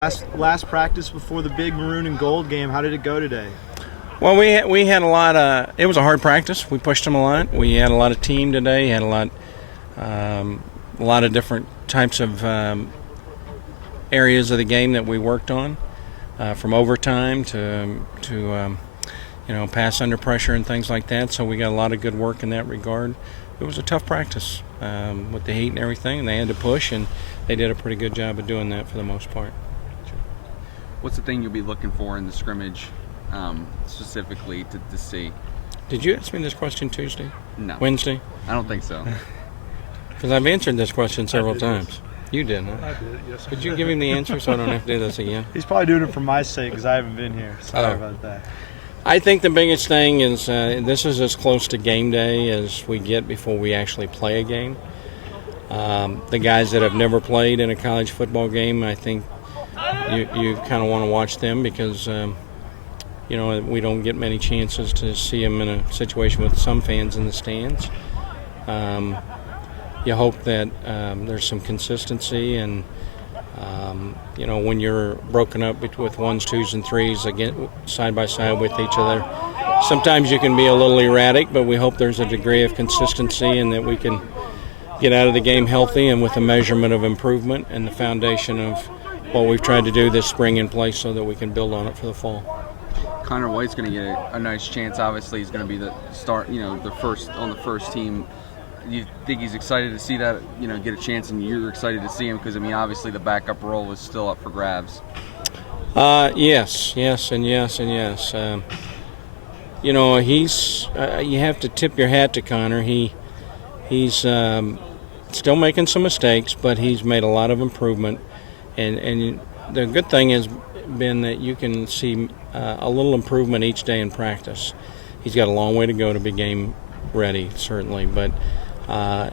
Last practice before the big maroon and gold game. How did it go today? Well, we had a lot of. It was a hard practice. We pushed them a lot. We had a lot of team today. Had a lot of different types of areas of the game that we worked on, from overtime to pass under pressure and things like that. So we got a lot of good work in that regard. It was a tough practice with the heat and everything, and they had to push, and they did a pretty good job of doing that for the most part. What's the thing you'll be looking for in the scrimmage specifically to see? Did you ask me this question Tuesday? No. Wednesday? I don't think so. Because I've answered this question several times. Yes. You did, huh? I did, yes. Could you give him the answer so I don't have to do this again? He's probably doing it for my sake because I haven't been here. Sorry about that. I think the biggest thing is this is as close to game day as we get before we actually play a game. The guys that have never played in a college football game, I think you kind of want to watch them because we don't get many chances to see them in a situation with some fans in the stands. You hope that there's some consistency, and when you're broken up with ones, twos, and threes again side by side with each other, sometimes you can be a little erratic. But we hope there's a degree of consistency and that we can get out of the game healthy and with a measurement of improvement and the foundation of what we've tried to do this spring in place so that we can build on it for the fall. Connor White's going to get a nice chance. Obviously, he's going to be the start. The first on the first team. You think he's excited to see that? Get a chance, and you're excited to see him because obviously the backup role is still up for grabs. Yes, and yes. He's. You have to tip your hat to Connor. He's still making some mistakes, but he's made a lot of improvement. And the good thing has been that you can see a little improvement each day in practice. He's got a long way to go to be game ready, certainly, but I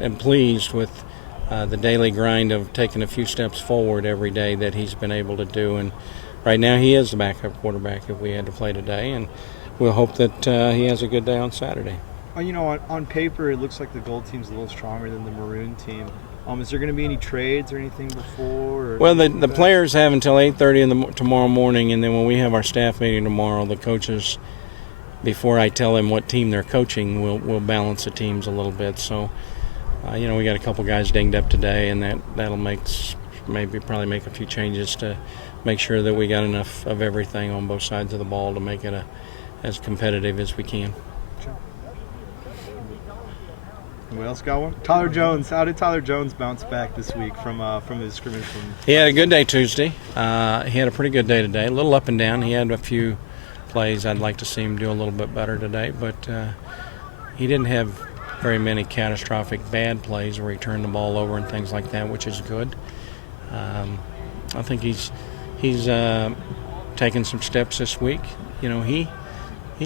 am pleased with the daily grind of taking a few steps forward every day that he's been able to do. And right now he is the backup quarterback if we had to play today, and we'll hope that he has a good day on Saturday. On paper, it looks like the gold team's a little stronger than the maroon team. Is there going to be any trades or anything before? Well, the players have until 8:30 tomorrow morning, and then when we have our staff meeting tomorrow, the coaches, before I tell them what team they're coaching, we'll balance the teams a little bit. So, we got a couple guys dinged up today, and that'll probably make a few changes to make sure that we got enough of everything on both sides of the ball to make it as competitive as we can. Anyone else got one? Tyler Jones. How did Tyler Jones bounce back this week from his scrimmage? He had a good day Tuesday. He had a pretty good day today. A little up and down. He had a few plays I'd like to see him do a little bit better today, but he didn't have very many catastrophic bad plays where he turned the ball over and things like that, which is good. I think he's taken some steps this week. He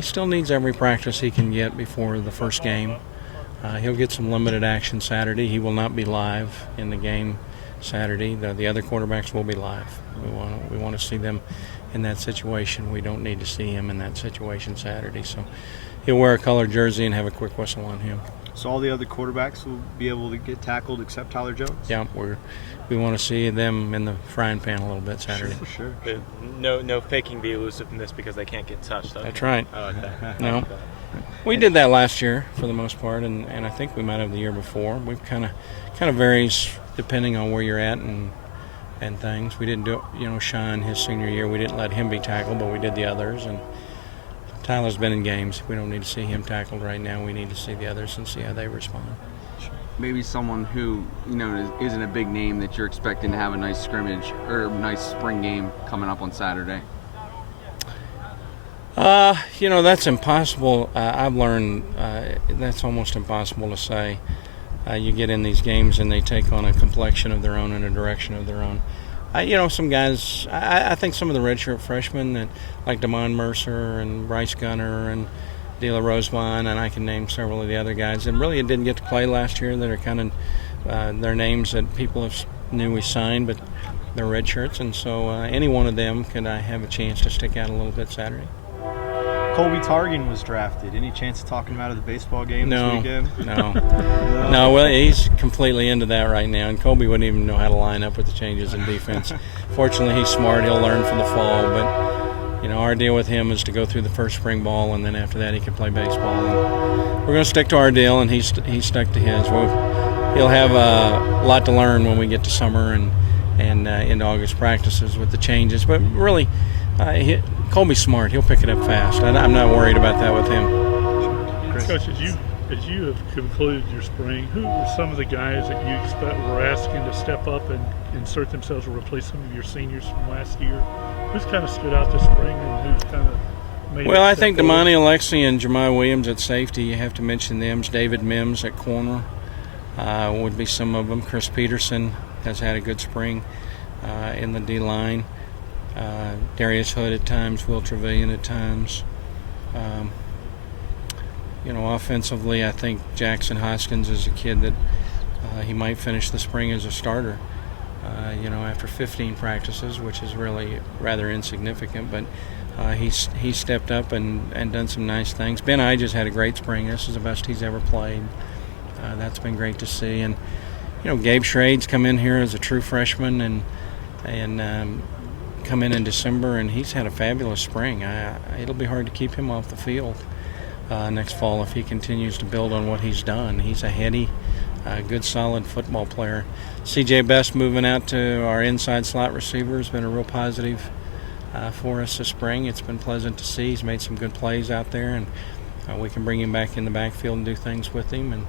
still needs every practice he can get before the first game. He'll get some limited action Saturday. He will not be live in the game Saturday. The other quarterbacks will be live. We want to see them in that situation. We don't need to see him in that situation Saturday. So he'll wear a colored jersey and have a quick whistle on him. So all the other quarterbacks will be able to get tackled except Tyler Jones? Yeah, we want to see them in the frying pan a little bit Saturday. Sure. No faking the elusiveness because they can't get touched. That's right. I like that. No. We did that last year for the most part, and I think we might have the year before. We've kind of varies depending on where you're at and things. We didn't do it, Sean, his senior year, we didn't let him be tackled, but we did the others. And Tyler's been in games. We don't need to see him tackled right now. We need to see the others and see how they respond. Maybe someone who isn't a big name that you're expecting to have a nice scrimmage or a nice spring game coming up on Saturday. That's impossible. I've learned that's almost impossible to say. You get in these games and they take on a complexion of their own and a direction of their own. Some guys, I think some of the redshirt freshmen that like Damon Mercer and Bryce Gunner and Dela Roseman, and I can name several of the other guys that really didn't get to play last year that are kind of their names that people knew we signed, but they're redshirts, and so any one of them could have a chance to stick out a little bit Saturday. Colby Targan was drafted. Any chance of talking him out of the baseball game this weekend? No. Well, he's completely into that right now, and Colby wouldn't even know how to line up with the changes in defense. Fortunately, he's smart. He'll learn for the fall, but our deal with him is to go through the first spring ball, and then after that he can play baseball. And we're going to stick to our deal, and he's stuck to his. He'll have a lot to learn when we get to summer and into August practices with the changes. But really, Colby's smart. He'll pick it up fast. I'm not worried about that with him. Coach, as you have concluded your spring, who were some of the guys that you expect were asking to step up and insert themselves or replace some of your seniors from last year? Who's kind of stood out this spring and who's kind of made Well, I think Damani Alexi and Jemiah Williams at safety, you have to mention them. David Mims at corner would be some of them. Chris Peterson has had a good spring in the D-line. Darius Hood at times, Will Trevelyan at times. Offensively, I think Jackson Hoskins is a kid that he might finish the spring as a starter. After 15 practices, which is really rather insignificant, but he's stepped up and done some nice things. Ben Iges had a great spring. This is the best he's ever played. That's been great to see. And Gabe Schrade's come in here as a true freshman and come in December, and he's had a fabulous spring. It'll be hard to keep him off the field next fall if he continues to build on what he's done. He's a heady, good, solid football player. C.J. Best moving out to our inside slot receiver has been a real positive for us this spring. It's been pleasant to see. He's made some good plays out there, and we can bring him back in the backfield and do things with him. And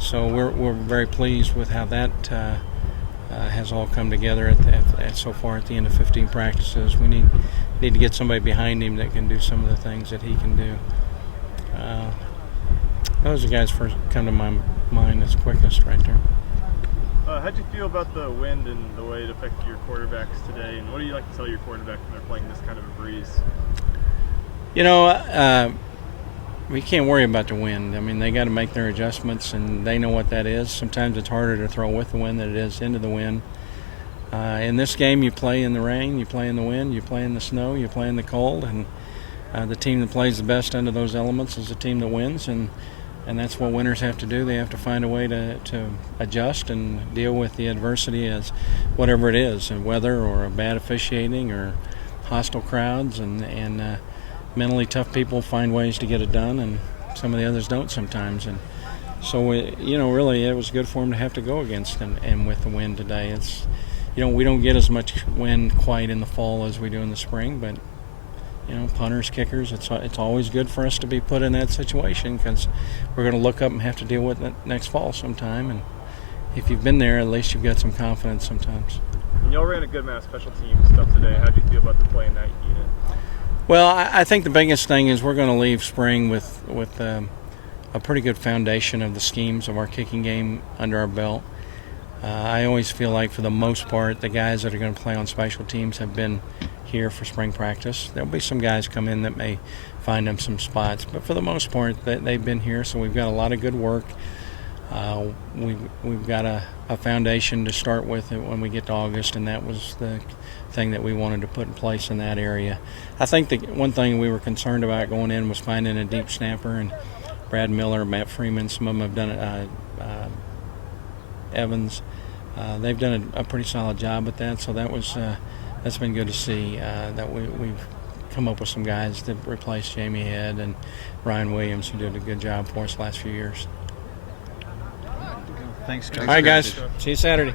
so we're very pleased with how that has all come together at so far at the end of 15 practices. We need to get somebody behind him that can do some of the things that he can do. Those are the guys first come to my mind as quickest right there. How'd you feel about the wind and the way it affected your quarterbacks today? And what do you like to tell your quarterback when they're playing this kind of a breeze? We can't worry about the wind. I mean, they got to make their adjustments, and they know what that is. Sometimes it's harder to throw with the wind than it is into the wind. In this game, you play in the rain, you play in the wind, you play in the snow, you play in the cold, and the team that plays the best under those elements is the team that wins, and that's what winners have to do. They have to find a way to adjust and deal with the adversity as whatever it is, and weather or a bad officiating or hostile crowds, and mentally tough people find ways to get it done, and some of the others don't sometimes. And so, really it was good for them to have to go against them. And with the wind today, it's, we don't get as much wind quite in the fall as we do in the spring, but punters, kickers, it's always good for us to be put in that situation because we're going to look up and have to deal with it next fall sometime. And if you've been there, at least you've got some confidence sometimes. And y'all ran a good amount of special team stuff today. How do you feel about the play in that unit? Well, I think the biggest thing is we're going to leave spring with a pretty good foundation of the schemes of our kicking game under our belt. I always feel like for the most part, the guys that are going to play on special teams have been here for spring practice. There'll be some guys come in that may find them some spots, but for the most part, they've been here, so we've got a lot of good work. We've got a foundation to start with when we get to August, and that was the thing that we wanted to put in place in that area. I think the one thing we were concerned about going in was finding a deep snapper, and Brad Miller, Matt Freeman, some of them have done it, Evans. They've done a pretty solid job at that, so that's been good to see that we've come up with some guys to replace Jamie Head and Ryan Williams, who did a good job for us the last few years. Thanks, guys. All right, guys. See you Saturday.